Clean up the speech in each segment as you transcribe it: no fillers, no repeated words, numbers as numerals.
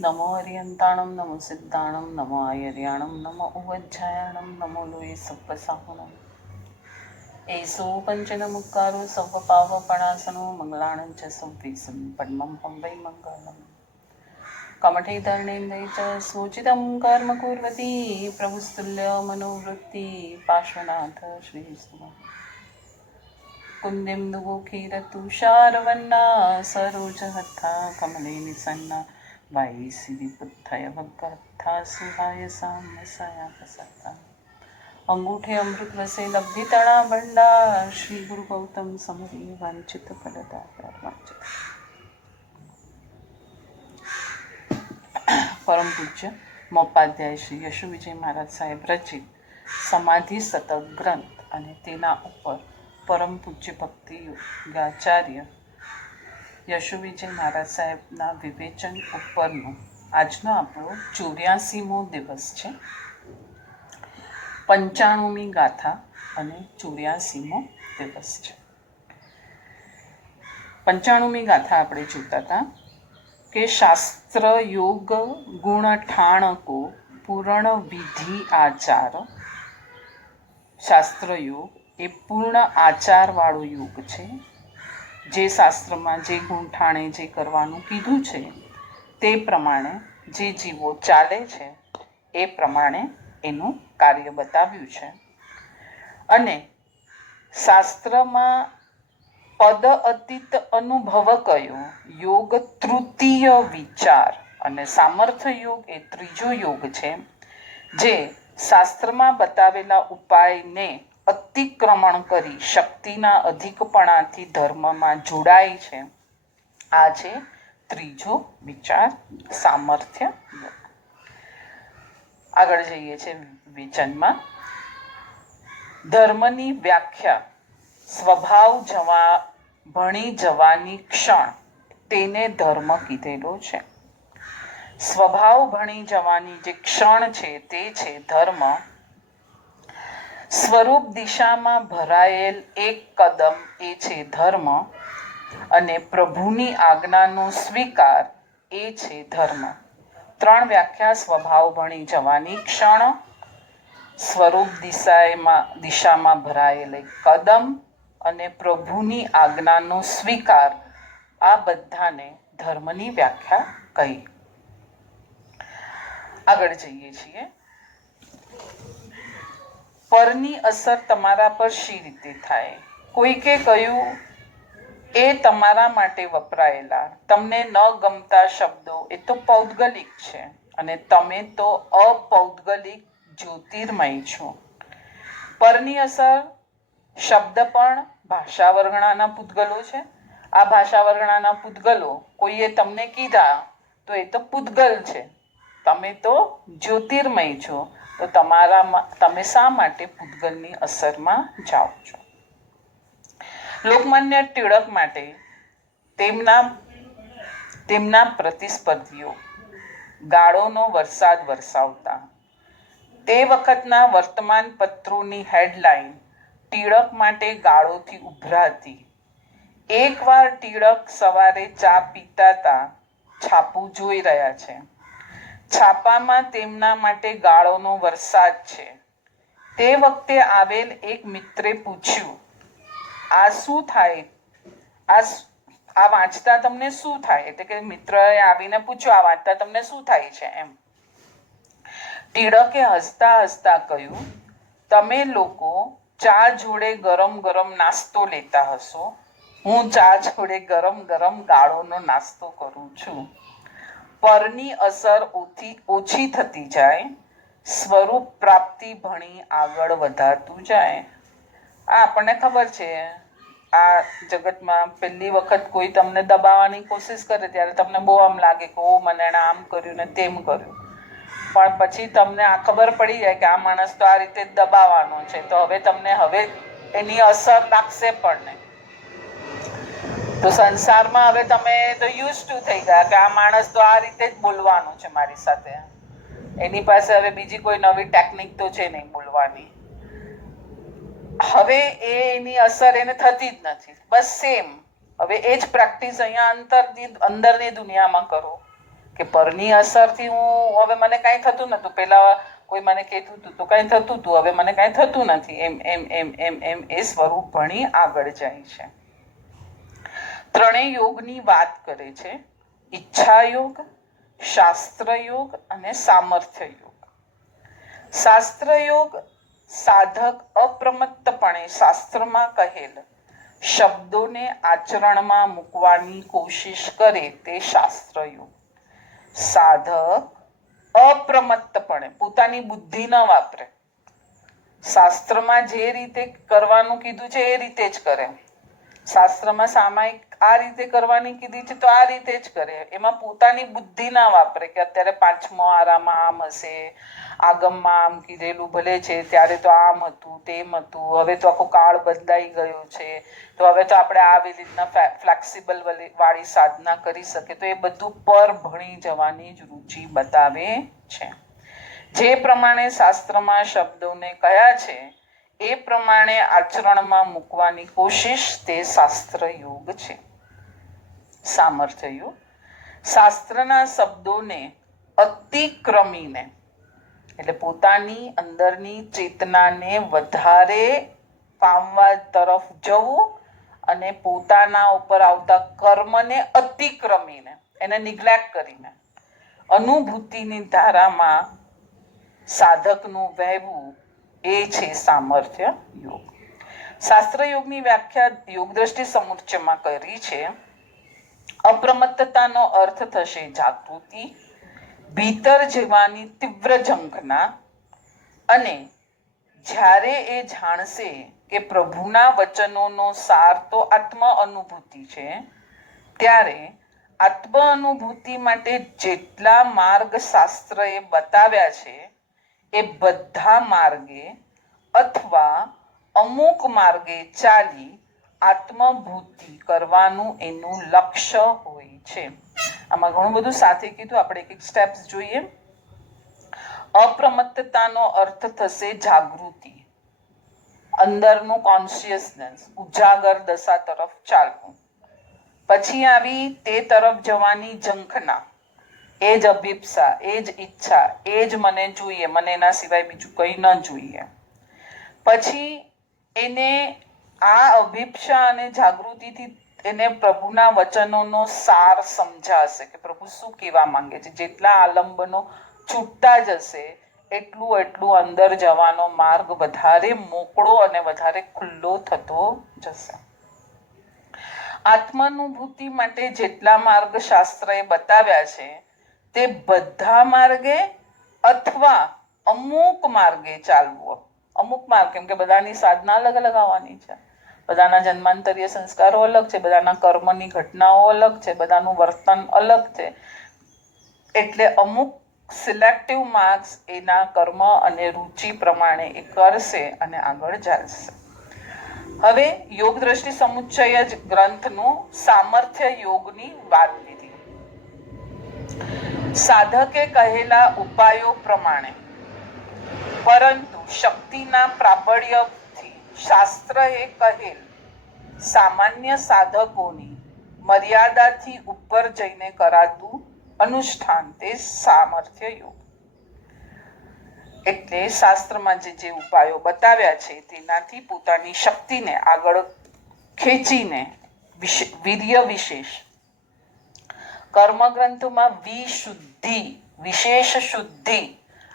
नमो हरियंताणं नमो सिद्धाणं नमो आयर्याणं नमो उवज्जायाणं नमो लोये सप्पसाहुणम् एषो पञ्चनमुक्कारो सव्वपावपणासनो मङ्गलाणं च संवीसं पद्मं वै मङ्गलम् कमठे धरणेन्द्रै च सूचितं कर्म कुर्वती प्रभुस्तुल्यमनोवृत्ति पार्श्वनाथ श्रीस्तुमः कुन्दिन्दुगोखीरतुषारवन्ना सरोजहत्था कमले निसन्ना वायीसिरिपुत्थय वग्गत्था सुहाय साम्यसया अंगूठे अमृत वसे लब्धितणा भंडार श्री गुरु गौतम समरी वांछित फलदाता वांछित પરમ પૂજ્ય મોપાધ્યાય શ્રી યશુ વિજય મહારાજ સાહેબ રચિત સમાધિ શતક ગ્રંથ અને તેના ઉપર પરમ પૂજ્ય ભક્તિ યોગાચાર્ય યશુ વિજય મહારાજ સાહેબના વિવેચન ઉપરનો આજનો આપણો 84મો દિવસ છે. 95મી ગાથા અને 84મો દિવસ છે. 95મી ગાથા આપણે જોતા હતા કે શાસ્ત્ર યોગ ગુણ ઠાણકો પૂર્ણ વિધિ આચાર. શાસ્ત્ર યોગ એ પૂર્ણ આચારવાળો યોગ છે. જે શાસ્ત્રમાં જે ગુણ ઠાણે જે કરવાનું કીધું છે તે પ્રમાણે જે જીવો ચાલે છે એ પ્રમાણે એનું કાર્ય બતાવ્યું છે. અને શાસ્ત્રમાં પદ અતીત અનુભવ કયો યોગ તૃતીય વિચાર અને સામર્થ્ય યોગ એ ત્રીજો યોગ છે જે શાસ્ત્રમાં બતાવેલા ઉપાયને અતિક્રમણ કરી શક્તિના અધિકપણાથી ધર્મમાં જોડાય છે. આ છે ત્રીજો વિચાર સામર્થ્ય યોગ. આગળ જઈએ છે વિચનમાં. ધર્મની વ્યાખ્યા સ્વભાવ ભણી જવાની ક્ષણ તેને ધર્મ કીધેલો છે. સ્વભાવ ભણી જવાની જે ક્ષણ છે તે છે ધર્મ. સ્વરૂપ દિશામાં ભરાયેલ એક કદમ એ છે ધર્મ અને પ્રભુની આજ્ઞાનો સ્વીકાર એ છે ધર્મ. ત્રણ વ્યાખ્યા: સ્વભાવ ભણી જવાની ક્ષણ, સ્વરૂપ દિશામાં ભરાયેલ એક કદમ અને પ્રભુની આજ્ઞાનો સ્વીકાર. આ બધાને ધર્મની વ્યાખ્યા કહી. આગળ જઈએ છીએ. પરની અસર તમારા પર શી રીતે થાય? કોઈકે કહ્યું એ તમારા માટે વપરાયેલા તમને ન ગમતા શબ્દો એ તો પૌદ્ગલિક છે અને તમે તો અપૌદ્ગલિક જ્યોતિર્મય છો. પરની અસર શબ્દ પણ ભાષા વર્ગણાના પૂતગલો છે. આ ભાષા વર્ગણાના પૂતગલો કોઈએ તમને કીધા તો એ તો પૂતગલ છે. તમે તો જ્યોતિર્મય છો, તો તમે શા માટે પૂતગલની અસરમાં જાઓ છો? લોકમાન્ય ટિળક માટે તેમના પ્રતિસ્પર્ધીઓ ગાળોનો વરસાદ વરસાવતા. તે વખતના વર્તમાન પત્રોની હેડલાઇન ટિળક માટે ગાળોથી ઉભરાતી. એકવાર ટિળક સવારે ચા પીતા હતા, છાપું જોઈ રહ્યા છે. છાપામાં તેમના માટે ગાળોનો વરસાદ છે. તે વખતે આવેલ એક મિત્રે પૂછ્યું, આ શું થાય? આ વાંચતા તમને શું થાય? એટલે કે મિત્રએ આવીને પૂછ્યું, આ વાંચતા તમને શું થાય છે એમ. ટિળકે હસતા હસતા કહ્યું, તમે લોકો ચા જોડે ગરમ ગરમ નાસ્તો લેતા હશો, હું ચા જોડે ગરમ ગરમ ગાળોનો નાસ્તો કરું છું. પરની અસર ઓછી થતી જાય, સ્વરૂપ પ્રાપ્તિ ભણી આગળ વધારતું જાય. આ આપણને ખબર છે. આ જગતમાં પહેલી વખત કોઈ તમને દબાવવાની કોશિશ કરે ત્યારે તમને બહુ આમ લાગે કે ઓ મને એણે આમ કર્યું ને તેમ કર્યું, પણ પછી તમને આ ખબર પડી જાય કે આ માણસ તો આ રીતે દબાવવાનો છે, તો હવે એની અસર લાગશે પણ નહીં. તો સંસારમાં હવે તમે તો યુઝ ટુ થઈ ગયા કે આ માણસ તો આ રીતે જ બોલવાનું છે મારી સાથે. એની પાસે હવે બીજી કોઈ નવી ટેકનિક તો છે નહીં બોલવાની. હવે એની અસર એને થતી જ નથી. બસ સેમ હવે એ જ પ્રેક્ટિસ અહીંયા અંદરની દુનિયામાં કરો. કે પરની અસરથી હું હવે મને કાંઈ થતું નહોતું, પહેલા કોઈ મને કહેતું હતું તો કાંઈ થતું હતું, હવે મને કાંઈ થતું નથી, એમ એમ એમ એમ એમ એ સ્વરૂપ ભણી આગળ જાય છે. ત્રણેય યોગની વાત કરે છે: ઈચ્છા યોગ, શાસ્ત્ર યોગ અને સામર્થ્ય યોગ. શાસ્ત્ર યોગ સાધક અપ્રમત્તપણે શાસ્ત્રમાં કહેલ શબ્દોને આચરણમાં મૂકવાની કોશિશ કરે તે શાસ્ત્ર યોગ. સાધક અપ્રમત્તપણે પોતાની બુદ્ધિ ન વાપરે, શાસ્ત્રમાં જે રીતે કરવાનું કીધું છે એ રીતે જ કરે. શાસ્ત્રમાં સામાયિક આ રીતે કરવાની કીધી છે તો આ રીતે જ કરે. એમાં પોતાની બુદ્ધિ ના વાપરે કે અત્યારે પાંચમો આરામાં આમ હશે, આગમમાં આમ કીધેલું ભલે છે, ત્યારે તો આમ હતું તેમ હતું, હવે તો આખો કાળ બદલાઈ ગયો છે, તો હવે તો આપણે આવી રીતના ફ્લેક્સિબલ વાળી સાધના કરી શકે. તો એ બધું પર ભણી જવાની જ રુચિ બતાવે છે. જે પ્રમાણે શાસ્ત્રમાં શબ્દોને કયા છે એ પ્રમાણે આચરણમાં મૂકવાની કોશિશ તે શાસ્ત્ર યોગ છે. સામર્થ્ય યોગ શાસ્ત્રના શબ્દોને અતિક્રમીને, એટલે પોતાની અંદરની ચેતનાને વધારે પામવા તરફ જવું અને પોતાના ઉપર આવતા કર્મને અતિક્રમીને, એને નિગ્લેક્ટ કરીને અનુભૂતિની ધારામાં સાધકનું વહેવું, એ છે સામર્થ્ય યોગ. શાસ્ત્ર યોગની વ્યાખ્યા યોગ દ્રષ્ટિ સમુચ્ચયમાં કરી છે. અપ્રમત્તતાનો અર્થ થશે જાગૃતિ, ભીતર જવાની તીવ્ર ઝંખના, અને જ્યારે એ જાણશે કે પ્રભુના વચનોનો સાર તો આત્મ અનુભૂતિ છે, ત્યારે આત્મ અનુભૂતિ માટે જેટલા માર્ગ શાસ્ત્રએ બતાવ્યા છે એ બધા માર્ગે અથવા અમુક માર્ગે ચાલી આત્મભૂતિ કરવાનું એનું લક્ષ્ય હોય છે. આમાં ઘણું બધું સાથે કીધું, આપણે એક એક સ્ટેપ્સ જોઈએ. અપ્રમત્તતાનો અર્થ થશે જાગૃતિ, અંદરનું કોન્શિયસનેસ, ઉજાગર દશા તરફ ચાલવું. પછી આવી તે તરફ જવાની ઝંખના, એ જ અભિપ્સા, એ જ ઈચ્છા, એ જ મને જોઈએ, મને એના સિવાય બીજું કંઈ ન જોઈએ. પછી એને આ અભિપ્સા અને જાગૃતિથી એને પ્રભુના વચનોનો સાર સમજાશે કે પ્રભુ શું કહેવા માંગે છે. જેટલા આલંબનો છૂટતા જશે એટલું એટલું અંદર જવાનો માર્ગ વધારે મોકળો અને વધારે ખુલ્લો થતો જશે. આત્માનુભૂતિ માટે જેટલા માર્ગ શાસ્ત્રએ બતાવ્યા છે તે બધા માર્ગે અથવા અમુક માર્ગે ચાલવું. અમુક માર્ગ, કેમ કે બધાની સાધના અલગ અલગ આવવાની છે, બધાના જન્માંતરીય સંસ્કારો અલગ છે, બધાના કર્મની ઘટનાઓ અલગ છે, બધાનું વર્તન અલગ છે. એટલે અમુક સિલેક્ટિવ માર્ક્સ એના કર્મ અને રુચિ પ્રમાણે એ કરશે અને આગળ ચાલશે. હવે યોગ દ્રષ્ટિ સમુચ્ચય જ ગ્રંથનું સામર્થ્ય યોગની વાત લીધી. સાધકે કહેલા ઉપાયો પ્રમાણે પરંતુ શક્તિના પ્રાબલ્યથી શાસ્ત્રએ કહેલ સામાન્ય સાધકોની મર્યાદાથી ઉપર જઈને કરાતું અનુષ્ઠાન તે સામર્થ્ય યોગ. એટલે શાસ્ત્રમાં જે ઉપાયો બતાવ્યા છે તેનાથી પોતાની શક્તિને આગળ ખેંચીને વીર્ય વિશેષ, કર્મગ્રંથોમાં વિશુદ્ધિ, વિશેષ શુદ્ધિ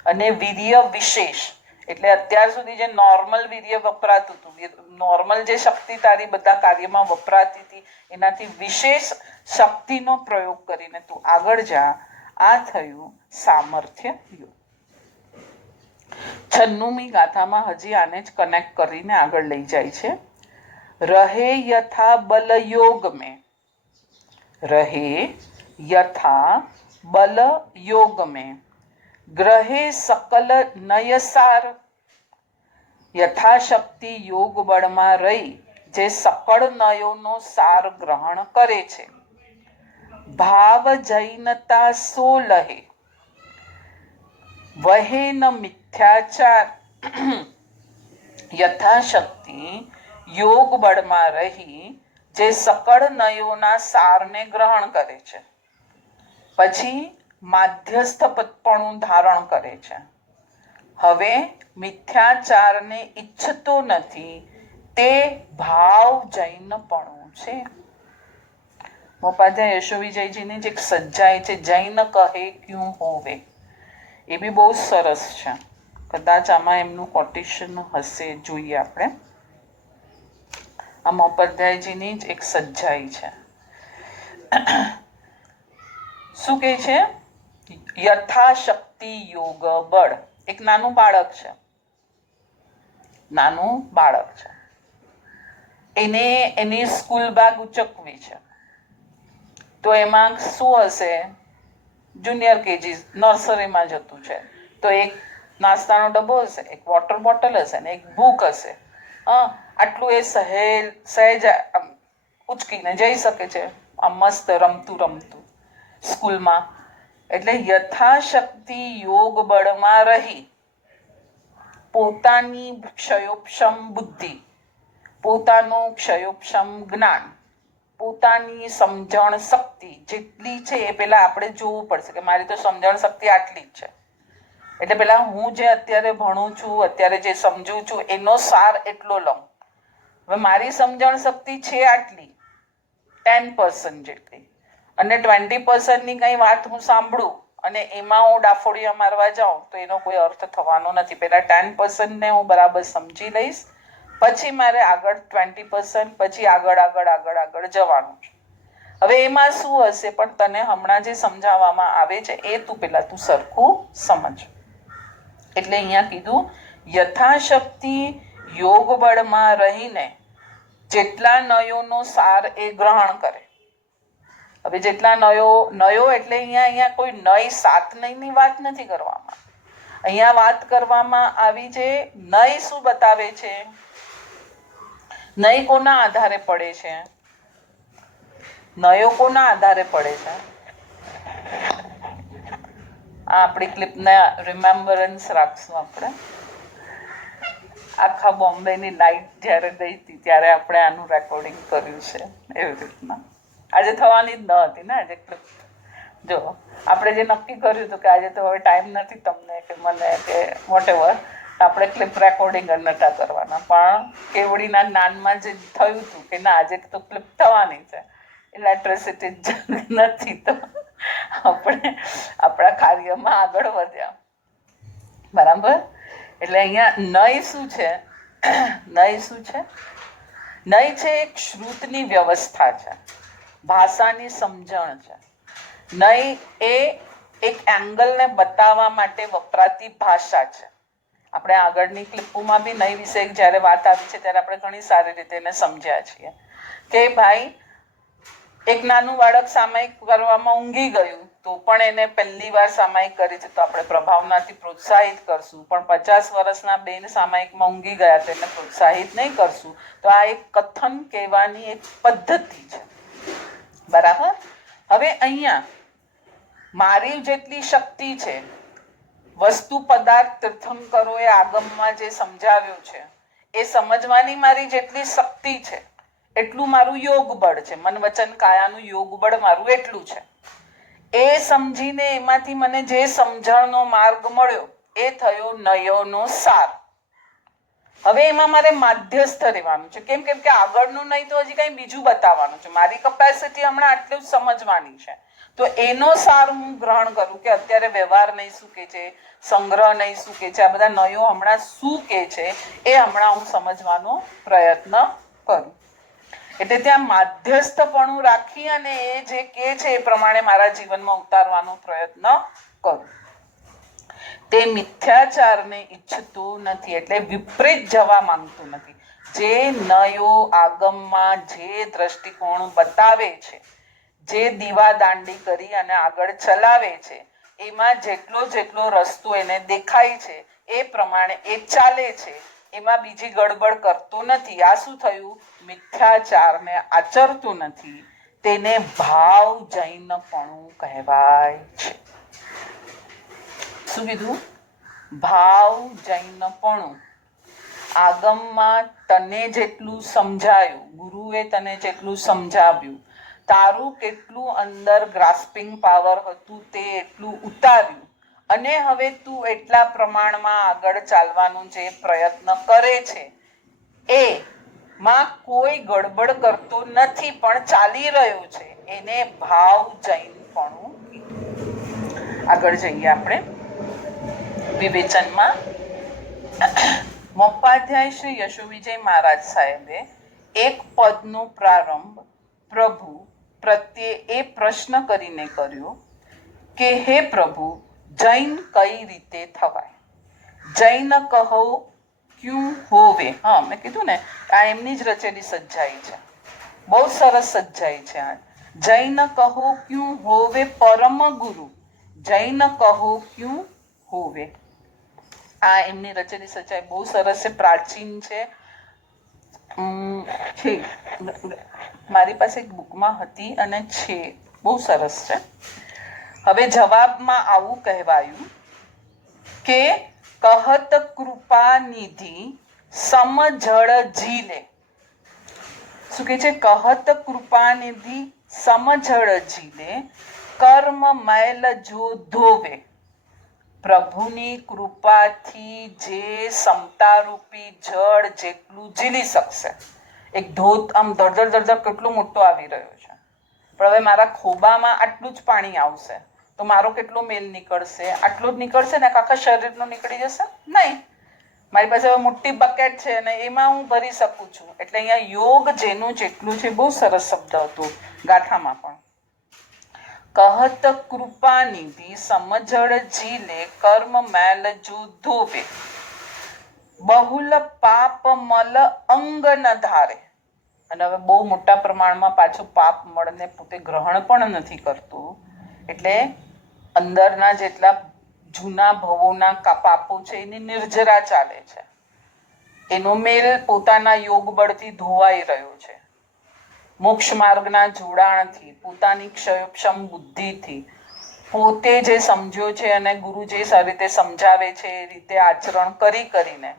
અને વીર્ય વિશેષ, એટલે અત્યાર સુધી જે નોર્મલ વીર્ય વપરાતું હતું, નોર્મલ જે શક્તિ તારી બધા કાર્યમાં વપરાતી હતી, એનાથી વિશેષ શક્તિનો પ્રયોગ કરીને તું આગળ જા. આ થયું સામર્થ્ય યોગ. 96મી ગાથામાં હજી આને જ કનેક્ટ કરીને આગળ લઈ જાય છે. રહે યથા બલ યોગ મેં, રહે યથા બલ યોગ મેં ગ્રહે સકલ નયસાર. યથાશક્તિ યોગ બળમાં રહી જે સકળ નયોનો સાર ગ્રહણ કરે છે. ભાવ જૈનતા સો લહે વહે ન મિથ્યાચાર. યથાશક્તિ યોગ બળમાં રહી જે સકળ નયોના સારને ગ્રહણ કરે છે. પછી માધ્યસ્થપણું ધારણ કરે છે. હવે મિથ્યાચારને ઈચ્છતો નથી તે ભાવ જૈનપણું છે. મોપાધ્યાય યશોવિજયજીની જે એક સજ્જાઈ છે, જૈન કહે ક્યું હોવે, એ બી બહુ સરસ છે. કદાચ આમાં એમનું કોટેશન હશે, જોઈએ આપણે. આ મોપાધ્યાયજીની જ એક સજ્જાઈ છે. શું કહે છે? યથાશક્તિ યોગ બળ. એક નાનું બાળક છે, નાનું બાળક છે, એને એની સ્કૂલ બેગ ઉચકવી છે. તો એમાં શું હશે? જુનિયર કેજી નર્સરીમાં જતું છે, તો એક નાસ્તાનો ડબ્બો હશે, એક વોટર બોટલ હશે ને એક બુક હશે. આટલું એ સહેજ ઉચકીને જઈ શકે છે, આ મસ્ત રમતું રમતું સ્કૂલમાં. એટલે યથાશક્તિ યોગ બળમાં રહી પોતાની ક્ષયોપશમ બુદ્ધિ, પોતાનું ક્ષયોપશમ જ્ઞાન, પોતાની સમજણ શક્તિ જેટલી છે એ પેલા આપણે જોવું પડશે કે મારી તો સમજણ શક્તિ આટલી જ છે. એટલે પેલા હું જે અત્યારે ભણું છું, અત્યારે જે સમજું છું, એનો સાર એટલો લઉં. હવે મારી સમજણ શક્તિ છે આટલી 10% જેટલી, અને 20%ની કઈ વાત હું સાંભળું અને એમાં હું ડાફોડિયા મારવા જાઉં તો એનો કોઈ અર્થ થવાનો નથી. પેલા 10%ને હું બરાબર સમજી લઈશ, પછી મારે આગળ 20%, પછી આગળ જવાનું છે. હવે એમાં શું હશે પણ તને હમણાં જે સમજાવવામાં આવે છે એ તું પેલા તું સરખું સમજ. એટલે અહીંયા કીધું યથાશક્તિ યોગ બળમાં રહીને જેટલા નયોનો સાર એ ગ્રહણ કરે. હવે જેટલા નયો એટલે અહીંયા કોઈ નય સાત નયની વાત નથી કરવામાં. અહીંયા વાત કરવામાં આવી છે નય શું બતાવે છે? નય કોના આધારે પડે છે? નયો કોના આધારે પડે છે? આ આપણી ક્લિપને રિમેમ્બરન્સ રાખશું આપણે. આખા બોમ્બેની લાઈટ જ્યારે ગઈ હતી ત્યારે આપણે આનું રેકોર્ડિંગ કર્યું છે. એવી રીતના આજે થવાની જ ન હતી ને આજે ક્લિપ. જો આપણે જે નક્કી કર્યું હતું કે આજે તો હવે ટાઈમ નથી તમને કે મને કે વોટેવર, આપણે ક્લિપ રેકોર્ડિંગ નતા કરવાના. પણ કેવડીના જ્ઞાનમાં જે થયું હતું કે ના આજે તો ક્લિપ થવાની છે, ઇલેક્ટ્રિસિટી નથી, તો આપણે આપણા કાર્યમાં આગળ વધ્યા. બરાબર? એટલે અહીંયા નય શું છે? નય શું છે? નય છે એક શ્રુતની વ્યવસ્થા છે, ભાષાની સમજણ છે. નય એ એક એંગલને બતાવવા માટે વપરાતી ભાષા છે. આપણે આગળની ક્લિપોમાં બી નય વિશે જ્યારે વાત આવી છે ત્યારે આપણે ઘણી સારી રીતે એને સમજ્યા છીએ કે ભાઈ એક નાનું બાળક સામાયિક કરવામાં ઊંઘી ગયું તો પણ એને પહેલી વાર સામાયિક કરી છે તો આપણે પ્રભાવનાથી પ્રોત્સાહિત કરશું, પણ 50 વર્ષના બેન સામાયિકમાં ઊંઘી ગયા તો એને પ્રોત્સાહિત નહીં કરશું. તો આ એક કથન કહેવાની એક પદ્ધતિ છે. બરાબર? હવે અહીંયા મારી જેટલી શક્તિ છે, વસ્તુ પદાર્થ તીર્થંકરોએ આગમમાં જે સમજાવ્યું છે એ સમજવાની મારી જેટલી શક્તિ છે એટલું મારું યોગ બળ છે. મન વચન કાયાનું યોગ બળ મારું એટલું છે. એ સમજીને એમાંથી મને જે સમજણનો માર્ગ મળ્યો એ થયો નયોનો સાર. હવે એમાં મારે માધ્યસ્થ રહેવાનું છે. કેમ કે આગળનું નહીં તો હજી કંઈ બીજું બતાવવાનું છે. મારી કેપેસિટી હમણાં આટલું જ સમજવાની છે. તો એનો સાર હું ગ્રહણ કરું કે અત્યારે વ્યવહાર નહીં શું કે છે, સંગ્રહ નહીં શું કે છે, આ બધા નયો હમણાં શું કે છે એ હમણાં હું સમજવાનો પ્રયત્ન કરું. એટલે ત્યાં માધ્યસ્થપણું રાખી અને એ જે કે છે એ પ્રમાણે મારા જીવનમાં ઉતારવાનો પ્રયત્ન કરું. તે મિથ્યાચારને ઈચ્છતું નથી, એટલે વિપરીત જવા માંગતું નથી. જે નયો આગમમાં જે દ્રષ્ટિકોણ બતાવે છે, જે દીવાદાંડી કરી અને આગળ ચલાવે છે, એમાં જેટલો રસ્તો એને દેખાય છે એ પ્રમાણે એ ચાલે છે. એમાં બીજી ગડબડ કરતો નથી. આ શું થયું? મિથ્યાચારને આચરતું નથી. તેને ભાવ જૈનપણું કહેવાય છે. શું કીધું? ભાવ જૈનપણું. આગમમાં તને જેટલું સમજાયું, ગુરુએ તને જેટલું સમજાવ્યું, તારું કેટલું અંદર ગ્રાસ્પિંગ પાવર હતું તે એટલું ઉતાર્યું અને હવે તું એટલા પ્રમાણમાં આગળ ચાલવાનું જે પ્રયત્ન કરે છે એ માં કોઈ ગડબડ કરતો નથી પણ ચાલી રહ્યો છે, એને ભાવ જૈનપણું કીધું. આગળ જઈએ આપણે વિવેચનમાં. મોપાધ્યાય શ્રી યશોવિજય મહારાજ સાહેબે એક પદનો પ્રારંભ પ્રભુ પ્રત્યે એ પ્રશ્ન કરીને કર્યો કે હે પ્રભુ, જૈન કઈ રીતે થવાય? જૈન કહો ક્યું હોવે. હા, મેં કીધું ને આ એમની જ રચેલી સજ્જાઈ છે, બહુ સરસ સજ્જાઈ છે આ. જૈન કહો ક્યું હોવે પરમ ગુરુ, જૈન કહો ક્યું હોવે. આ એમની રચેલી સચ્ચાઈ બહુ સરસ છે, પ્રાચીન છે. મારી પાસે એક બુકમાં હતી અને છે, બહુ સરસ છે. હવે જવાબમાં આવું કહેવાયું કે કહત કૃપા નિધિ સમજળ ઝીલે. શું કે છે? કહત કૃપા નિધિ સમજળ ઝીલે, કર્મ મૈલ જો ધોવે. પ્રભુની કૃપાથી જે સમતારૂપી જળ જેટલું ઝીલી શકશે. એક ધોધ આમ ધડધડ ધડધડ કેટલો મોટો આવી રહ્યો છે, પણ હવે મારા ખોબામાં આટલું જ પાણી આવશે તો મારો કેટલો મેલ નીકળશે? આટલું જ નીકળશે ને? આખા શરીરનું નીકળી જશે? નહીં. મારી પાસે હવે મોટી બકેટ છે અને એમાં હું ભરી શકું છું. એટલે અહીંયા યોગ જેનું જેટલું છે, બહુ સરસ શબ્દ હતો ગાથામાં પણ. કહત કૃપા નિધિ સમજળ ઝીલે, કર્મ મેલ જો ધોવે. બહુલ પાપ મલ અંગ ન ધારે. અને હવે બહુ મોટા પ્રમાણમાં પાછું પાપ મળને પોતે ગ્રહણ પણ નથી કરતું. એટલે અંદરના જેટલા જૂના ભવોના પાપો છે એની નિર્જરા ચાલે છે, એનો મેલ પોતાના યોગ બળથી ધોવાઈ રહ્યો છે. મોક્ષ માર્ગના જોડાણથી, પોતાની ક્ષયક્ષમ બુદ્ધિથી, પોતે જે સમજ્યો છે અને ગુરુ જે સારી રીતે સમજાવે છે એ રીતે આચરણ કરી કરીને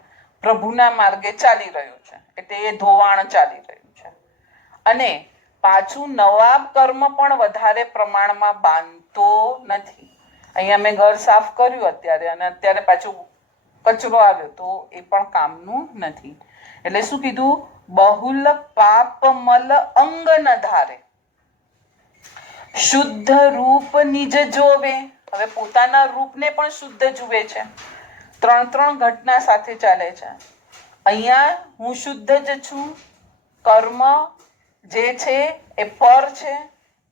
પ્રભુના માર્ગે ચાલી રહ્યો છે. એટલે એ ધોવાણ ચાલી રહ્યું છે. અને પાછું નવા કર્મ પણ વધારે પ્રમાણમાં બાંધતો નથી. અહીંયા મેં ઘર સાફ કર્યું અત્યારે અને અત્યારે પાછું કચરો આવ્યો તો એ પણ કામનું નથી. એટલે શું કીધું? બહુલ પાપ મલ અંગ ન ધારે, શુદ્ધ રૂપ નિજ જોવે. હવે પોતાના રૂપને પણ શુદ્ધ જુએ છે. ત્રણ ઘટના સાથે ચાલે છે. અહીંયા હું શુદ્ધ જ છું, કર્મ જે છે એ પર છે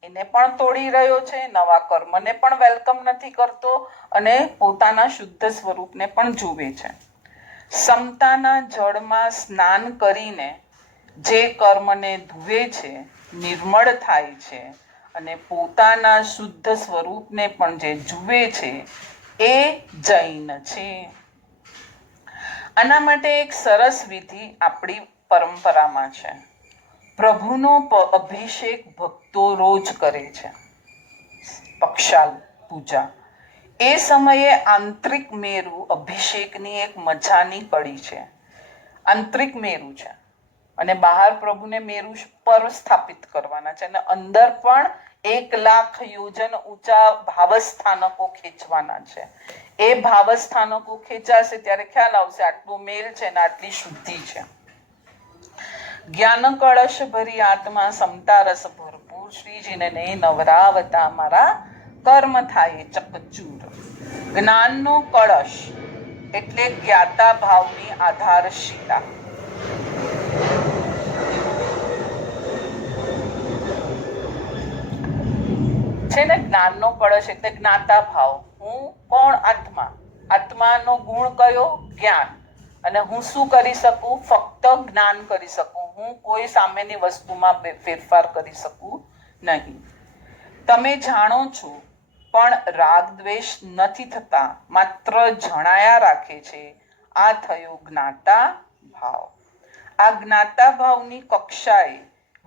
એને પણ તોડી રહ્યો છે, નવા કર્મને પણ વેલકમ નથી કરતો અને પોતાના શુદ્ધ સ્વરૂપને પણ જુએ છે. સમતાના જળમાં સ્નાન કરીને જે કર્મને ધુએ છે, નિર્મળ થાય છે અને પોતાના શુદ્ધ સ્વરૂપને પણ જે જુએ છે એ જૈન છે. આના માટે એક સરસ વિધિ આપણી પરંપરામાં છે. પ્રભુનો અભિષેક ભક્તો રોજ કરે છે, પક્ષાલ પૂજા. એ સમયે આંતરિક મેરુ અભિષેકની એક મજાની કડી છે. આંતરિક મેરુ છે અને બહાર પ્રભુને મેરુ પર સ્થાપિત કરવાના છે અને અંદર પણ 1,00,000 યોજન ઊંચા ભાવસ્થાનકો ખેંચવાના છે. એ ભાવસ્થાનકો ખેંચાશે ત્યારે ખ્યાલ આવશે આટલું મેલ છે ને આટલી શુદ્ધિ છે. જ્ઞાન કળશ ભરી આત્મા સમતા રસ ભરપૂર, શ્રીજીને નવરાવતા મારા કર્મ થાય ચકચૂર. જ્ઞાનનો કળશ એટલે જ્ઞાતા ભાવની આધારશિલા. છે ને જ્ઞાનનો કળશ એટલે જ્ઞાતા ભાવ. હું કોણ? આત્મા. આત્માનો ગુણ કયો? જ્ઞાન. અને હું શું કરી શકું? ફક્ત જ્ઞાન કરી શકું. હું કોઈ સામેની વસ્તુમાં ફેરફાર કરી શકું નહીં. તમે જાણો છો પણ રાગ દ્વેષ નથી થતા, માત્ર જણાયા રાખે છે. આ થયો જ્ઞાતા ભાવ. આ જ્ઞાતા ભાવની કક્ષાએ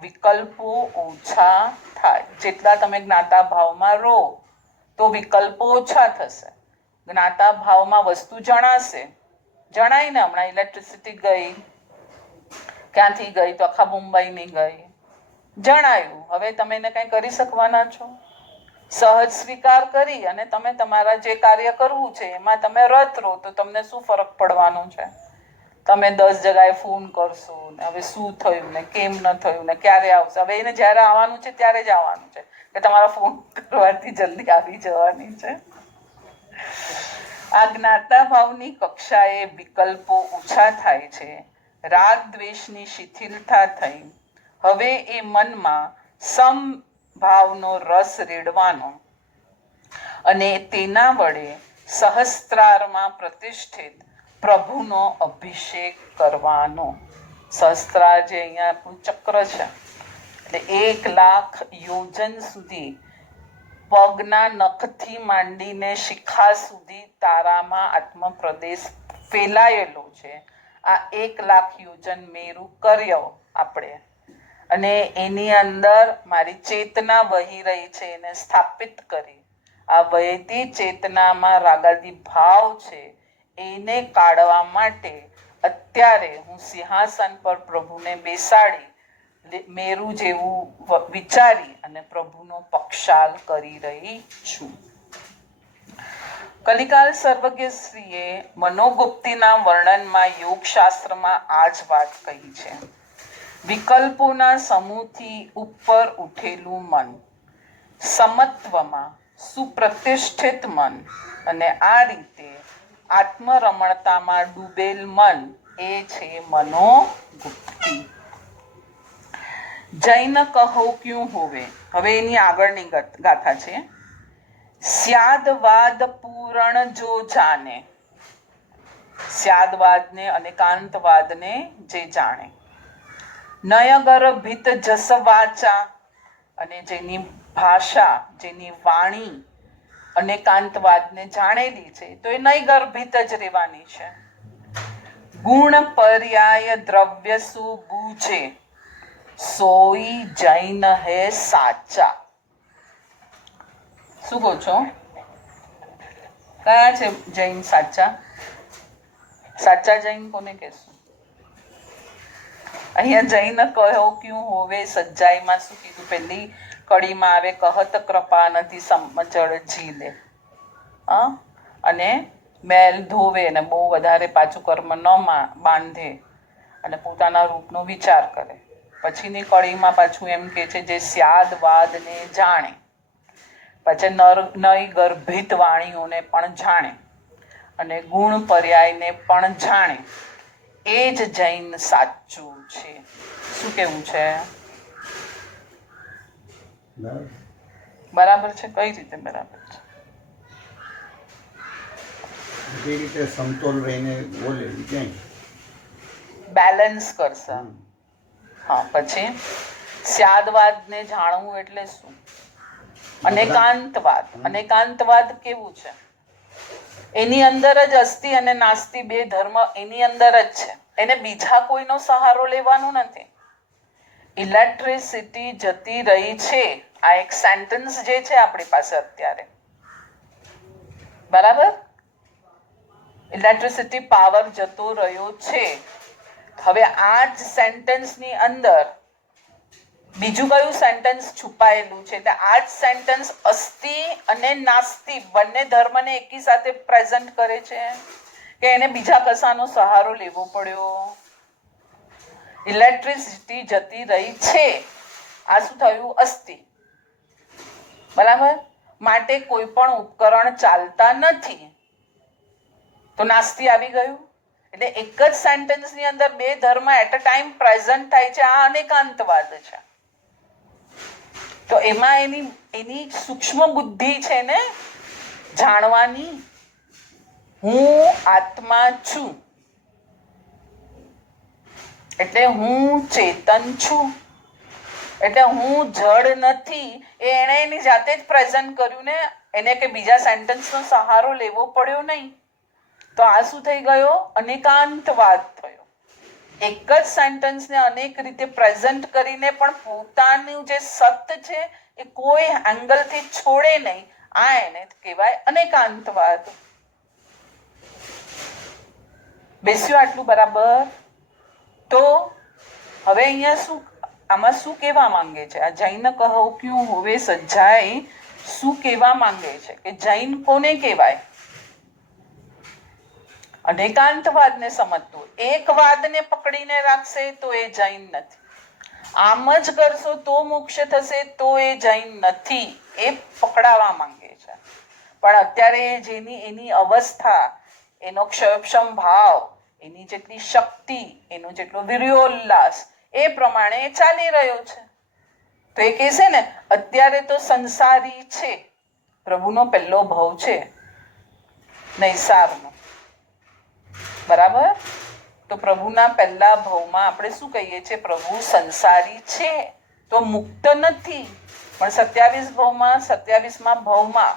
વિકલ્પો ઓછા થાય. જેટલા તમે જ્ઞાતા ભાવમાં રહો તો વિકલ્પો ઓછા થશે. જ્ઞાતા ભાવમાં વસ્તુ જણાશે. જણાય ને, હમણાં ઇલેક્ટ્રિસિટી ગઈ, ક્યાંથી ગઈ? તો આખા મુંબઈની ગઈ. જણાયું, હવે તમે એને કંઈ કરી શકવાના છો? સહજ સ્વીકાર કરી અને તમે તમારા જે કાર્ય કરવું છે એમાં તમે રત રહો, તો તમને શું ફરક પડવાનો છે? તમે 10 જગ્યાએ ફોન કરશો ને હવે શું થયું ને કેમ ન થયું ને ક્યારે આવશે, હવે એને જ્યારે આવવાનું છે ત્યારે જ આવવાનું છે કે તમારા ફોન કરવાથી જલ્દી આવી જવાની છે. આ જ્ઞાતા ભાવની કક્ષાએ વિકલ્પો ઓછા થાય છે, રાગ દ્વેષની શિથિલતા થઈ હવે એ મનમાં સમભાવનો રસ રેડવાનો અને તેના વડે સહસ્ત્રારમાં પ્રતિષ્ઠિત પ્રભુનો અભિષેક કરવાનો. સહસ્ત્રાર જે અહીંયા આપણું ચક્ર છે, એટલે 1,00,000 યોજન સુધી પગના નખથી માંડીને શિખા સુધી તારામાં આત્મપ્રદેશ ફેલાયેલો છે. આ 1,00,000 યોજન મેરુ કર્યો આપણે, અને એની અંદર મારી ચેતના વહી રહી છે એને સ્થાપિત કરી. આ વહેતી ચેતનામાં રાગાદી ભાવ છે એને કાઢવા માટે અત્યારે હું સિંહાસન પર પ્રભુને બેસાડી મેરુ જેવું વિચારી અને પ્રભુનો પક્ષાલ કરી રહી છું. કલિકાલ સર્વજ્ઞશ્રીએ મનોગુપ્તિના વર્ણનમાં યોગશાસ્ત્રમાં આ જ વાત કહી છે. વિકલ્પોના સમૂહથી ઉપર ઉઠેલું મન, સમત્વમાં સુપ્રતિષ્ઠિત મન, અને આ રીતે આત્મરમણતામાં ડૂબેલ મન એ છે મનોગુપ્તિ. જૈન કહો ક્યું હોવે, હવે એની આગળની ગાથા છે. સ્યાદવાદ પૂરણ જો જાણે, સ્યાદવાદને અને કાંતવાદને જે જાણે, નયગર્ભિત જસ વાચા, અને જેની ભાષા જેની વાણી અને કાંતવાદને જાણેલી છે તો એ નયગર્ભિત જ રહેવાની છે. ગુણ પર્યાય દ્રવ્ય સુ બૂਝે, સોઈ જૈન હે સાચા. શું કહો છો? કયા છે જૈન સાચા? સાચા જૈન કોને કહેશું? અહીંયા જૈન કહો ક્યું હોવે સચ્ચાઈમાં શું કીધું? પહેલી કડીમાં આવે કહત કૃપા નથી સમજળ ઝીલે, અને મેલ ધોવે ને બહુ વધારે પાછું કર્મ ન બાંધે અને પોતાના રૂપનો વિચાર કરે. પછીની કડીમાં પાછું એમ કે છે જે સ્યાદવાદને જાણે, પછી નય ગર્ભિત વાણીઓને પણ જાણે અને ગુણ પર્યાયને પણ જાણે, એ જ જૈન સાચું છે. શું કેવું છે? બરાબર છે? કઈ રીતે બરાબર છે? જે રીતે સમતોલ રહીને બોલે બેલેન્સ કરશે. હા, પછી સ્યાદવાદને જાણવું એટલે શું? અનેકાંતવાદ. અનેકાંતવાદ કેવું છે? એની અંદર જ અસ્તિ અને નાસ્તિ બે ધર્મ એની અંદર જ છે, એને બીજા કોઈનો સહારો લેવાનો નથી. ઇલેક્ટ્રિસિટી જતી રહી છે, આ એક સેન્ટેન્સ જે છે આપણી પાસે અત્યારે, બરાબર? ઇલેક્ટ્રિસિટી પાવર જતો રહ્યો છે. હવે આ જ સેન્ટેન્સની અંદર બીજું કયું સેન્ટેન્સ છુપાયેલું છે? આ જ સેન્ટેન્સ અસ્તિ અને નાસ્તિ બંને ધર્મને એકી સાથે પ્રેઝન્ટ કરે છે કે એને બીજા કશાનો સહારો લેવો પડ્યો? ઇલેક્ટ્રિસિટી જતી રહી છે, આ શું થયું? અસ્તિ, બરાબર? માટે કોઈ પણ ઉપકરણ ચાલતા નથી, તો નાસ્તિ આવી ગયું. એટલે એક જ સેન્ટેન્સની અંદર બે ધર્મ એટ અ ટાઈમ પ્રેઝન્ટ થાય છે, આ અનેકાંતવાદ છે. તો એમાં એની સૂક્ષ્મ બુદ્ધિ છે ને જાણવાની. હું આત્મા છું એટલે હું ચેતન છું, એટલે હું જડ નથી. એણે એની જાતે જ પ્રેઝન્ટ કર્યું ને, એને કે બીજા સેન્ટેન્સનો સહારો લેવો પડ્યો નહીં. તો આ શું થઈ ગયો? અનેકાંતવાદ થયો. એક જ સેન્ટેન્સને અનેક રીતે પ્રેઝન્ટ કરીને પણ પોતાનું જે સત્ય છે એ કોઈ એંગલથી છોડે નહીં, આ એને કહેવાય અનેકાંતવાદ. બેસ્યું આટલું બરાબર? તો હવે અહીંયા શું આમાં શું કહેવા માંગે છે? આ જૈન કહો ક્યું હોવે સજ્જાય શું કહેવા માંગે છે? કે જૈન કોને કહેવાય? અનેકાંતવાદને સમજતું. એક વાદને પકડીને રાખશે તો એ જૈન નથી. આમ જ કરશો તો મોક્ષ થશે તો એ જૈન નથી. એ પકડાવા માંગે છે. પણ અત્યારે જેની એની અવસ્થા, એનો ક્ષયક્ષમ ભાવ, એની જેટલી શક્તિ, એનો જેટલો વીર્યોલ્લાસ, એ પ્રમાણે ચાલી રહ્યો છે. તો એ કહેશે ને અત્યારે તો સંસારી છે, પ્રભુનો પહેલો ભાવ છે નૈસારનો. બરાબર? તો પ્રભુના પહેલા ભાવમાં આપણે શું કહીએ છીએ? પ્રભુ સંસારી છે તો મુક્ત નથી. પણ 27 ભાવમાં 27મા ભાવમાં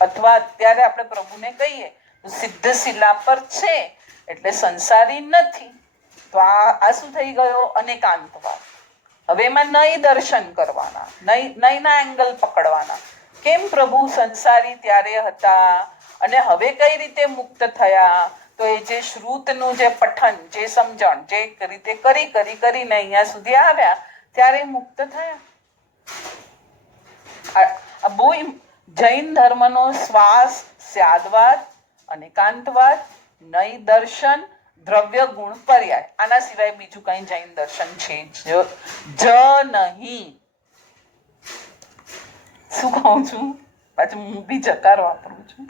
અથવા અત્યારે આપણે પ્રભુને કહીએ તો સિદ્ધ શિલા પર છે એટલે સંસારી નથી. તો આ શું થઈ ગયો? અનેકાંતવાદ. હવે એમાં નય દર્શન કરવાના, નયના એંગલ પકડવાના. કેમ પ્રભુ સંસારી ત્યારે હતા અને હવે કઈ રીતે મુક્ત થયા? તો એ જે શ્રુતનું જે પઠન, જે સમજણ, જે રીતે કરીને અહીંયા સુધી આવ્યા ત્યારે મુક્ત થયા. આ બહુ જૈન ધર્મનો શ્વાસ સ્યાદવાદ, અનેકાંતવાદ, નય દર્શન, દ્રવ્ય ગુણ પર્યાય. આના સિવાય બીજું કઈ જૈન દર્શન છે જ નહીં. શું કહું છું? પાછું હું બી જકાર વાપરું છું.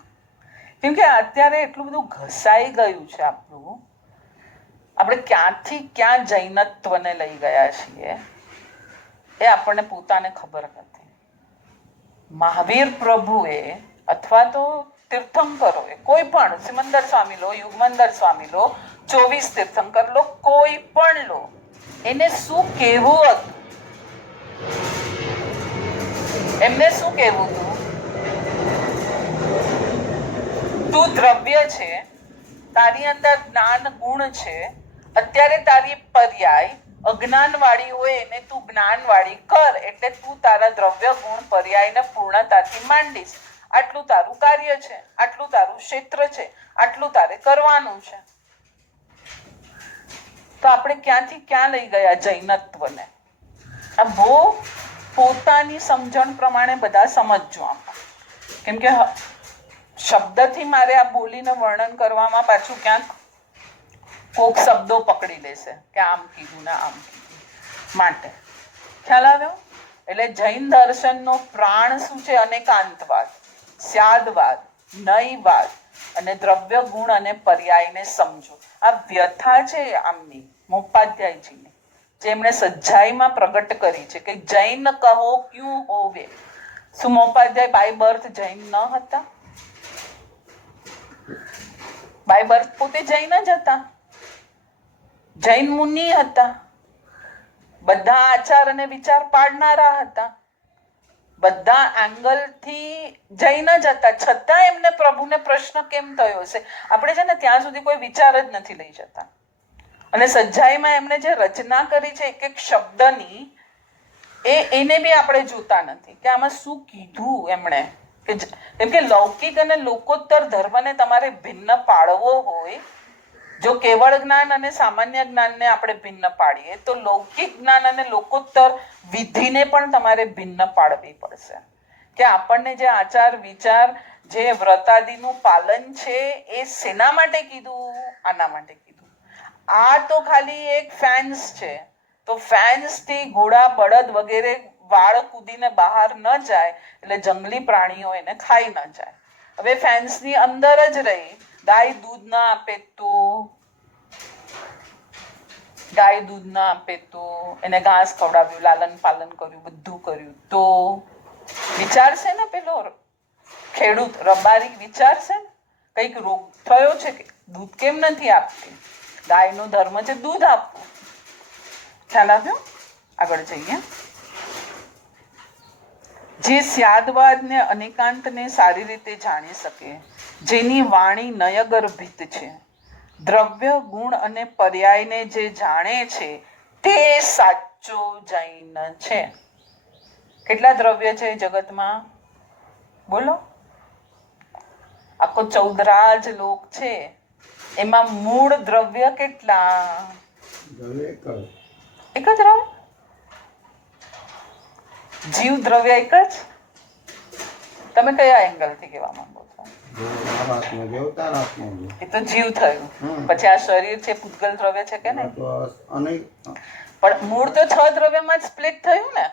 કેમ કે અત્યારે એટલું બધું ઘસાઈ ગયું છે આપણું. આપણે ક્યાંથી ક્યાં જૈનત્વને લઈ ગયા છીએ એ આપણને પોતાને ખબર નથી. મહાવીર પ્રભુએ અથવા તો તીર્થંકરોએ, કોઈ પણ સિમંદર સ્વામી લો, યુગમંદર સ્વામી લો, 24 તીર્થંકર લો, કોઈ પણ લો, એને શું કહેવું હતું? એમને શું કહેવું હતું? તું દ્રવ્ય છે, તારી અંદર જ્ઞાન ગુણ છે, અત્યારે તારી પર્યાય અજ્ઞાન વાળી હોય એને તું જ્ઞાન વાળી કર, એટલે તું તારા દ્રવ્ય ગુણ પર્યાયને પૂર્ણતાથી માંડીશ. આટલું તારું કાર્ય છે, આટલું તારું ક્ષેત્ર છે, આટલું તારે કરવાનું છે. તો આપણે ક્યાંથી ક્યાં લઈ ગયા જૈનત્વને? આ બહુ પોતાની સમજણ પ્રમાણે બધા સમજજો આમાં. કેમ કે શબ્દથી મારે આ બોલીને વર્ણન કરવામાં પાછું ક્યાંક કોક શબ્દો પકડી લેશે કે આમ કીધું ને આમ કીધું. માટે ખ્યાલ આવ્યો? એટલે જૈન દર્શનનો પ્રાણ શું છે? અનેકાંતવાદ, સ્યાદવાદ, નયવાદ અને દ્રવ્ય ગુણ અને પર્યાયને સમજો. આ વ્યથા છે આમની, મોપાધ્યાયજીની, જેમણે સજ્જાઈમાં પ્રગટ કરી છે કે જૈન કહો ક્યું હોવે. શું મોપાધ્યાય બાય બર્થ જૈન ન હતા? બાય બર્થ પોતે જૈન જ હતા, જૈન મુનિ હતા, બધા આચાર અને વિચાર પાડનારા હતા, બધા એંગલથી જૈન જ હતા. છતાં એમને પ્રભુને પ્રશ્ન કેમ થયો છે? આપણે છે ને ત્યાં સુધી કોઈ વિચાર જ નથી લઈ જતા. અને સજ્જાઈમાં એમને જે રચના કરી છે એક એક શબ્દની, એને બી આપણે જોતા નથી કે આમાં શું કીધું એમણે. કેમ કે લૌકિક અને લોકોત્તર ધર્મને તમારે ભિન્ન પાડવો હોય, જો કેવળ જ્ઞાન અને સામાન્ય જ્ઞાનને આપણે ભિન્ન પાડીએ તો લૌકિક જ્ઞાન અને લોકોત્તર વિધિને પણ તમારે ભિન્ન પાડવી પડશે. કે આપણને જે આચાર વિચાર, જે વ્રતાદિનું પાલન છે એ શેના માટે કીધું? આના માટે કીધું. આ તો ખાલી એક ફેન્સ છે, તો ફેન્સથી ઘોડા બળદ વગેરે વાળ કૂદીને બહાર ન જાય એટલે જંગલી પ્રાણીઓ એને ખાઈ ન જાય. હવે ફેન્સની અંદર જ રહી ગાય દૂધ ના આપે તો, ગાય દૂધ ના આપે તો, એને ઘાસ ખવડાવ્યું, લાલન પાલન કર્યું, બધું કર્યું તો વિચારશે ને પેલો ખેડૂત રબારી વિચારશે ને કંઈક રોગ થયો છે કે દૂધ કેમ નથી આપતી? ગાયનો ધર્મ છે દૂધ આપવું. ખ્યાલ આવ્યો? આગળ જઈએ. જે સ્યાદવાદને અનેકાંતને સારી રીતે જાણી શકે, જેની વાણી નયગર્ભિત છે, દ્રવ્ય ગુણ અને પર્યાયને જે જાણે છે તે સાચો જૈન છે. કેટલા દ્રવ્ય છે જગતમાં? બોલો. આખો 14 લોક છે, એમાં મૂળ દ્રવ્ય કેટલા? એક જ દ્રવ્ય. જીવ દ્રવ્ય એક જ? તમે કયા એંગલથી કહેવા માંગો છો? આત્મા દેવતા આત્મા એ તો જીવ થયું. હમ. પછી આ શરીર છે પૂતગલ દ્રવ્ય છે કે નહીં? તો અનેક પણ મૂળ તો 6 દ્રવ્યમાં જ સ્પ્લિટ થયું ને.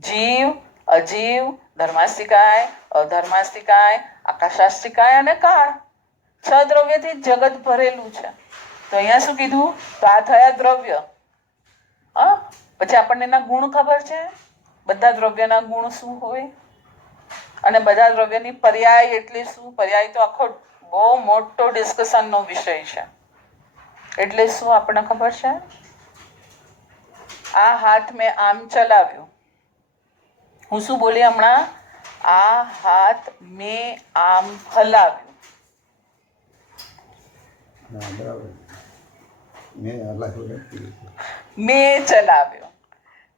જીવ, અજીવ, ધર્માસ્તિકાય, અધર્માસ્તિકાય, આકાશાસ્તિકાય અને કાળ. 6 દ્રવ્યથી જ જગત ભરેલું છે. તો અહીંયા શું કીધું? તો આ થયા દ્રવ્ય. હા, પછી આપણને એના ગુણ ખબર છે. બધા દ્રવ્યના ગુણ શું હોય અને બધા દ્રવ્યની પર્યાય એટલે શું? પર્યાય તો આખો બહુ મોટો ડિસ્કશનનો વિષય છે. એટલે શું આપણને ખબર છે? આ હાથ મેં આમ ચલાવ્યો. હું શું બોલી હમણાં? આ હાથ મેં આમ હલાવ્યો. હા બરાબર મેં અલગ મેં ચલાવ્યો.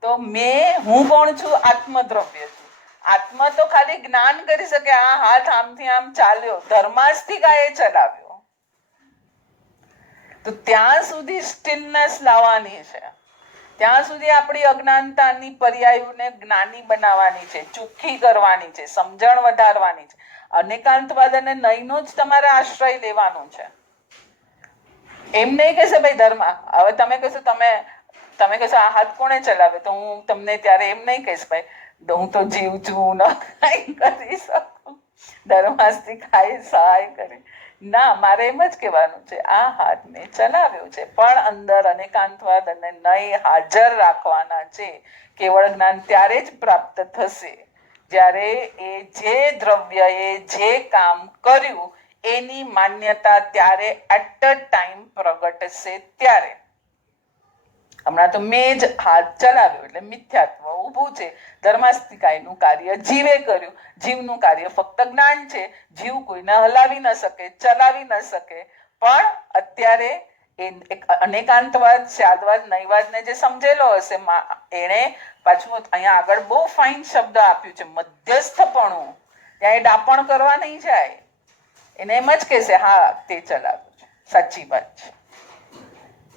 તો મેં, હું કોણ છું? આત્મદ્રવ્ય છું. આત્મા તો ખાલી જ્ઞાન કરી શકે. આ હાથ આમથી આમ ચાલ્યો, ધર્માસ્તિકાએ ચલાવ્યો. તો ત્યાં સુધી સ્ટીલનેસ લાવવાની છે. ત્યાં સુધી આપણી અજ્ઞાનતાની પર્યાયોને જ્ઞાની બનાવવાની છે, ચોખ્ખી કરવાની છે, સમજણ વધારવાની છે. અનેકાંતવાદ અને નયનો જ તમારે આશ્રય લેવાનો છે. એમ નહીં કહેશે ભાઈ ધર્મ. હવે તમે કહેશો તમે કહેશો આ હાથ કોણે ચલાવે, તો હું તમને ત્યારે એમ નહીં કહીશ ભાઈ હું તો જીવ છું, ન કાંઈ કરી શકું, ધર્માસ્તી ખાઈ સહાય કરી. ના, મારે એમ જ કહેવાનું છે આ હાથ મેં ચલાવ્યો છે. પણ અંદર અનેકાંતવાદ અને નય હાજર રાખવાના છે. કેવળ જ્ઞાન ત્યારે જ પ્રાપ્ત થશે જ્યારે એ જે દ્રવ્યએ જે કામ કર્યું એની માન્યતા ત્યારે એટ અ ટાઈમ પ્રગટશે ત્યારે. હમણાં તો મેં જ હાથ ચલાવ્યો એટલે મિથ્યાત્વ ઊભું છે. ધર્માસ્તિકાયનું કાર્ય જીવે કર્યું. જીવનું કાર્ય ફક્ત જ્ઞાન છે. જીવ કોઈને હલાવી ન શકે, ચલાવી ન શકે. પણ અત્યારે અનેકાંતવાદ, સ્યાદવાદ, નયવાદને જે સમજેલો હશે એણે પાછું અહીંયા આગળ બહુ ફાઇન શબ્દ આપ્યું છે, મધ્યસ્થપણું. ત્યાં એ ડાપણ કરવા નહીં જાય. એને એમ જ કહેશે હા તે ચલાવ્યું છે, સાચી વાત છે.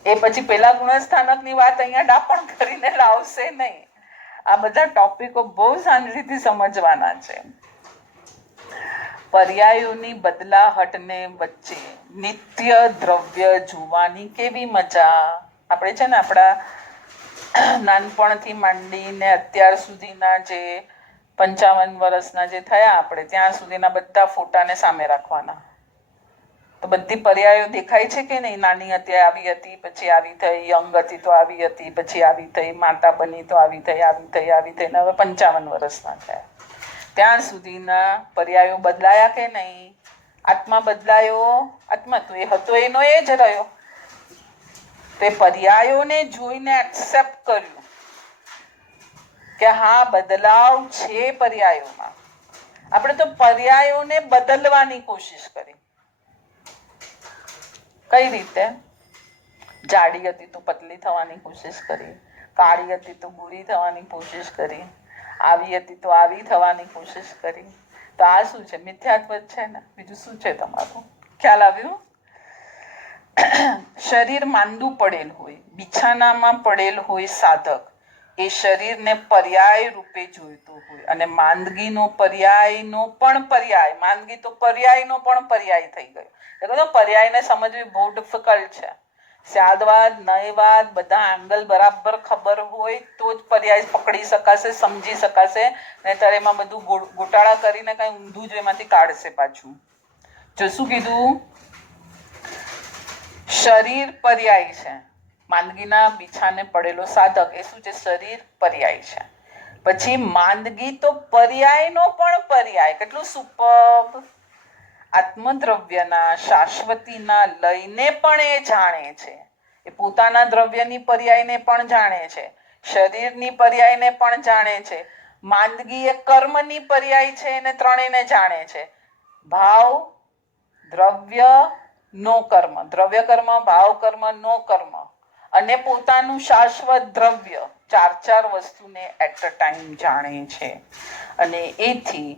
એ પછી પેલા ગુણસ્થાનકની વાત અહીંયા ડાપણ કરીને લાવશે નહીં. આ બધા ટોપિકો બહુ શાંતિથી સમજવાના છે. પર્યાયોની બદલાહટને વચ્ચે નિત્ય દ્રવ્ય જોવાની કેવી મજા. આપણે છે ને આપણા નાનપણથી માંડીને અત્યાર સુધીના જે 55 વર્ષના જે થયા આપણે ત્યાં સુધીના બધા ફોટાને સામે રાખવાના. તો બધી પર્યાયો દેખાય છે કે નહીં? નાની હતી આવી હતી, પછી આવી થઈ, યંગ હતી તો આવી હતી, પછી આવી થઈ, માતા બની તો આવી થઈ, આવી થઈ, આવી થઈ, હવે 55 વર્ષના થયા. ત્યાં સુધીના પર્યાયો બદલાયા કે નહીં? આત્મા બદલાયો? આત્મા તો એ હતો એનો એ જ રહ્યો. તે પર્યાયોને જોઈને એક્સેપ્ટ કર્યું કે હા બદલાવ છે પર્યાયોમાં. આપણે તો પર્યાયોને બદલવાની કોશિશ કરી. કઈ રીતે? જાડી હતી તો પતલી થવાની કોશિશ કરી, કાળી હતી તો ગોરી થવાની કોશિશ કરી, આવી હતી તો આવી થવાની કોશિશ કરી. તો આ શું છે? મિથ્યાત્વ છે ને. બીજું શું છે તમારું? ખ્યાલ આવ્યું? શરીર માંદું પડેલ હોય, બિછાનામાં પડેલ હોય સાધક, એ શરીરને પર્યાય રૂપે જોઈતો હોય. અને માંદગીનો પર્યાયનો પણ પર્યાય, માંદગી તો પર્યાયનો પણ પર્યાય થઈ ગયો. એટલે પર્યાયને સમજવી બહુ ડિફિકલ્ટ છે. સ્યાદવાદ, નયવાદ બધા એંગલ બરાબર ખબર હોય તો જ પર્યાય પકડી શકાશે, સમજી શકાશે. નહીંતર એમાં બધું ગોટાળા કરીને કઈ ઊંધું જ એમાંથી કાઢશે પાછું. જો શું કીધું? શરીર પર્યાય છે. માંદગીના બિછાને પડેલો સાધક એ શું છે? શરીર પર્યાય છે. પછી માંદગી તો પર્યાયનો પણ પર્યાય. કેટલું સુપર! આત્મદ્રવ્યના શાશ્વતીના લયને પણ એ જાણે છે. એ પોતાના દ્રવ્યની પર્યાયને પણ જાણે છે, શરીરની પર્યાયને પણ જાણે છે. માંદગી એ કર્મની પર્યાય છે એને ત્રણેયને જાણે છે. ભાવ, દ્રવ્ય, નો કર્મ. દ્રવ્ય કર્મ, ભાવ કર્મ, નો કર્મ. અને પોતાનું શાશ્વત દ્રવ્ય. ચાર વસ્તુને એટ અ ટાઈમ જાણે છે. અને એથી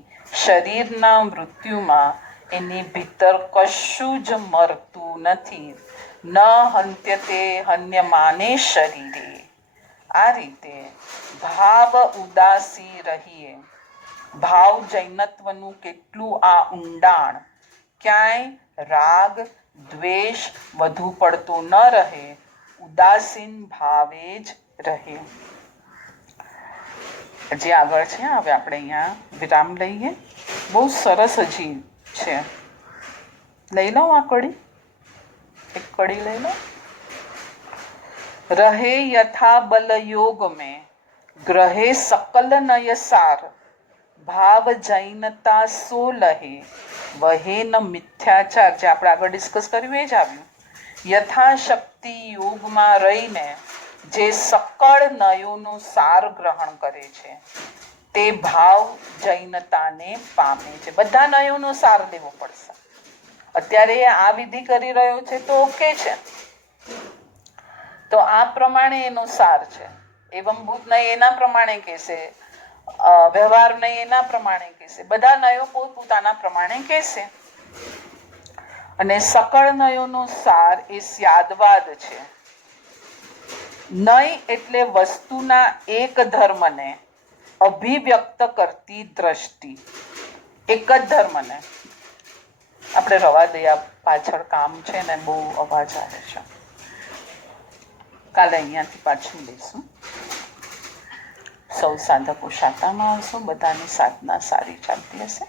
શરીરના મૃત્યુમાં એની ભીતર કશું જ મરતું નથી. ન હંત્યતે હન્યમાને શરીરે. આ રીતે ભાવ ઉદાસી રહીએ. ભાવ જૈનત્વનું કેટલું આ ઊંડાણ, ક્યાંય રાગ દ્વેષ વધુ પડતો ન રહે, ઉદાસીન ભાવે જ રહે. હજી આગળ છે, હવે આપણે અહીંયા વિરામ લઈએ. બહુ સરસ હજી છે. લઈ લો આ કડી, એક કડી લઈ લો. રહે યથા બલ યોગ में ગ્રહે सकल नय सार, ભાવ જૈનતા સો લહે વહે ન મિથ્યાચાર. જે આપણે આગળ ડિસ્કસ કર્યું એ જ આવ્યું. યથાશક્તિ યોગમાં રહીને જે સકળ નયોનો સાર ગ્રહણ કરે છે તે ભાવ જૈનતાને પામે છે. બધા નયોનો સાર લેવો પડશે. અત્યારે આ વિધિ કરી રહ્યો છે તો ઓકે છે, તો આ પ્રમાણે એનો સાર છે. એવમ ભૂત નહીં એના પ્રમાણે કહેશે, વ્યવહાર નહીં એના પ્રમાણે કહેશે, બધા નયો પોતપોતાના પ્રમાણે કહેશે. અને સકળ નયોનો સાર એ સ્યાદવાદ છે. નય એટલે વસ્તુના એક ધર્મને અભિવ્યક્ત કરતી દ્રષ્ટિ. એક જ ધર્મને આપણે રવા દઈએ, પાછળ કામ છે ને બહુ અવાજ આવે છે. કાલે અહીંયાથી પાછું લઈશું. સૌ સાધકો શાતામાં હશો, બધાની સાધના સારી ચાલતી હશે.